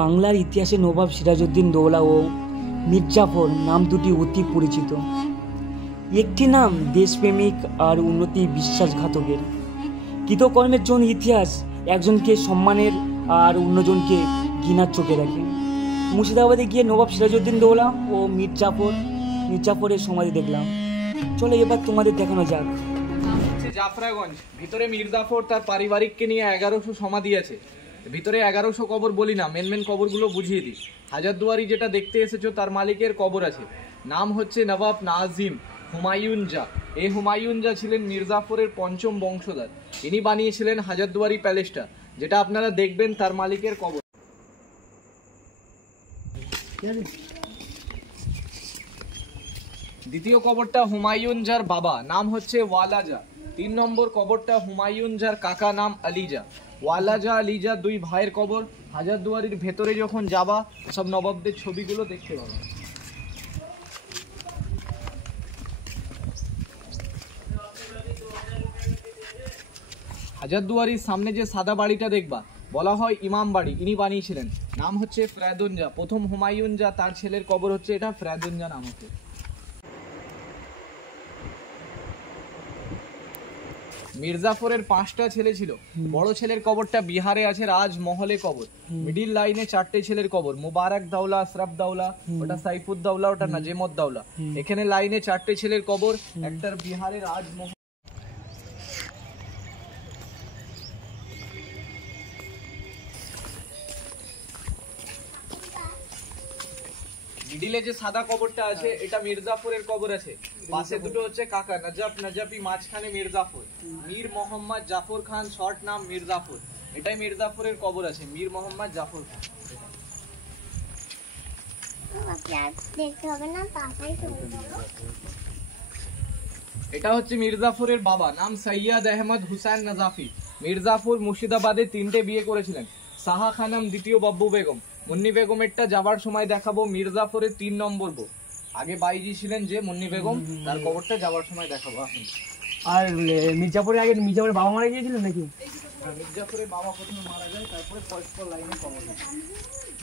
বাংলার ইতিহাসে নবাব সিরাজউদ্দিন দৌলা ও মীর জাফর নাম দুটি অতি পরিচিত। একটি নাম দেশপ্রেমিক আর উন্নতি বিশ্বাসঘাতকের। কৃতকর্মের জন্য ইতিহাস একজনকে সম্মানের আর অন্যজনকে ঘৃণার চোখে রাখে। মুর্শিদাবাদে গিয়ে নবাব সিরাজউদ্দিন দৌলা ও মীর জাফরের সমাধি দেখলাম। চলো এবার তোমাদের দেখানো যাক। জাফরাগঞ্জ, ভিতরে মীর জাফর তার পারিবারিককে নিয়ে 1100 সমাধি আছে। ভিতরে 1100 কবর বলি না, মেন কবরগুলো বুঝিয়ে দিই। হাজারদুয়ারি যেটা দেখতে এসেছো তার মালিকের কবর আছে, নাম হচ্ছে নবাব নাজিম হুমায়ুন জা। এই হুমায়ুন জা ছিলেন মীর জাফরের পঞ্চম বংশধর। ইনি বানিয়েছিলেন হাজারদুয়ারি প্যালেসটা, যেটা আপনারা দেখবেন তার মালিকের কবর। দ্বিতীয় কবরটা হুমায়ুন জার বাবা, নাম হচ্ছে ওয়ালাজা। 3 নম্বর কবরটা হুমায়ুন জার কাকা, নাম আলিজা। ওয়ালাজা আলিজা দুই ভাইয়ের কবর। হাজারদুয়ারির ভেতরে যখন যাবা সব নবাবদের ছবিগুলো দেখতে পাবে। হাজারদুয়ারির সামনে যে সাদা বাড়িটা দেখবা বলা হয় ইমাম বাড়ি, ইনি বানিয়েছিলেন, নাম হচ্ছে ফ্রাদুন জা। প্রথম হুমায়ুন জা, তার ছেলের কবর হচ্ছে এটা, ফ্রাদুন জা নাম হচ্ছে। মীর জাফরের 5টা ছেলে ছিল। বড় ছেলের কবরটা বিহারে আছে, রাজমহলে কবর। মিডিল লাইনে 4টে ছেলের কবর, মুবারক দাওলা, আশরাফ দাওলা, ওটা সাইফুদ্দাওলা, ওটা নাজিমুদ্দাওলা। এখানে লাইনে 4টে ছেলের কবর, একটার বিহারে রাজমহল। মিডিলে যে সাদা কবরটা আছে এটা মীর জাফরের কবর আছে। পাশে দুটো হচ্ছে কাকা, নাজাপি, মাঝখানে মীর জাফর। মীর মোহাম্মদ জাফর খান, শর্ট নাম মীর জাফর। এটাই মীর জাফরের কবর আছে, মীর মোহাম্মদ জাফর খান। এটা হচ্ছে মীর জাফরের বাবা, নাম সৈয়দ আহমদ হুসেন নাজাফি। মীর জাফর মুর্শিদাবাদে 3টে বিয়ে করেছিলেন। সাহা খানম দ্বিতীয়, বাব্বু বেগম। মুন্নি বেগমেরটা যাবার সময় দেখাবো। মীর জাফরের 3 নম্বর বউ, আগে বাইজি ছিলেন যে মুন্নি বেগম, তার কবরটা যাবার সময় দেখাবো। আর মীর জাফরের আগে মীর জাফরের বাবা মারা গিয়েছিল নাকি? মীর জাফরের বাবা প্রথমে মারা যায়, তারপরে পরস্পর লাইনে কবর।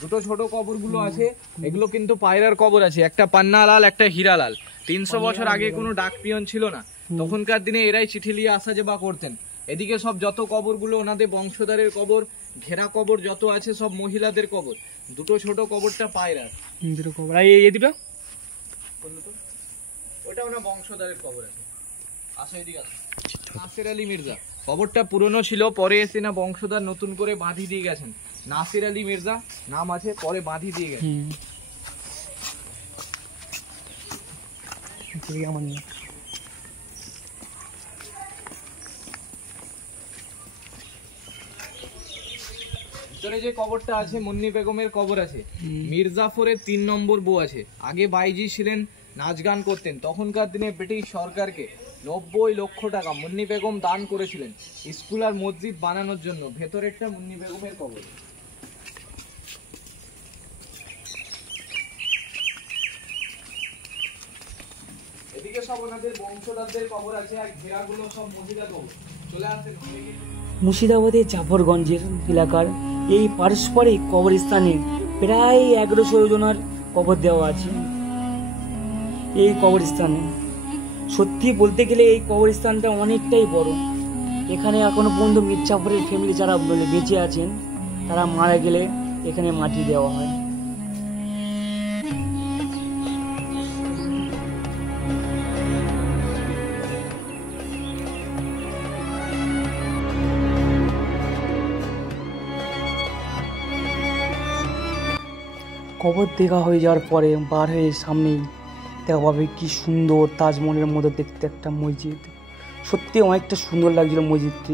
দুটো ছোট কবরগুলো আছে, এগুলো কিন্তু পায়রার কবর আছে, একটা পান্নালাল, একটা হীরালাল। 300 বছর আগে কোনো ডাক পিয়ন ছিল না, তখনকার দিনে এরাই চিঠি নিয়ে আসা যাওয়া করতেন। এদিকে সব যত কবরগুলো ওনাদের বংশধরের কবর, ঘেরা কবর যত আছে সব মহিলাদের কবর। দুটো ছোট কবরটা পায়রার। দুটো কবর। আর এই দুটো ওটা ওনার বংশধরের কবর আছে। আসো এদিকে আসো। নাসির আলী মির্জা, কবরটা পুরনো ছিল, পরে এসে না বংশধর নতুন করে বাঁধি দিয়ে গেছেন। নাসির আলী মির্জা নাম আছে, পরে বাঁধি দিয়ে গেছেন। ভিতরে যে কবরটা আছে মুন্নি বেগমের কবর আছে। মীর জাফরের 3 নম্বর বউ আছে। আগে বাইজি ছিলেন, নাচ গান করতেন। তখনকার দিনে ব্রিটিশ সরকারকে 90 লক্ষ টাকা মুন্নি বেগম দান করেছিলেন স্কুল আর মসজিদ বানানোর জন্য। ভেতরেরটা মুন্নি বেগমের কবর। এদিকে সব ওনাদের বংশধরদের কবর আছে, আর ঘেরাগুলো সব মহিলা কবর। চলে আসেন। মুর্শিদাবাদের জাফরগঞ্জের এলাকার এই পারস্পরিক কবরস্থানে প্রায় 1100 জনের কবর দেওয়া আছে। এই কবরস্থানে সত্যি বলতে গেলে এই কবরস্থানটা অনেকটাই বড়। এখানে এখনো পর্যন্ত মীর জাফরের ফ্যামিলি যারা বেঁচে আছেন, তারা মারা গেলে এখানে মাটি দেওয়া হয়। কবর দেখা হয়ে যাওয়ার পরে বার হয়ে সামনেই দেখা পাবে কি সুন্দর তাজমহলের মতো দেখতে একটা মসজিদ। সত্যি অনেকটা সুন্দর লাগছিল মসজিদটি।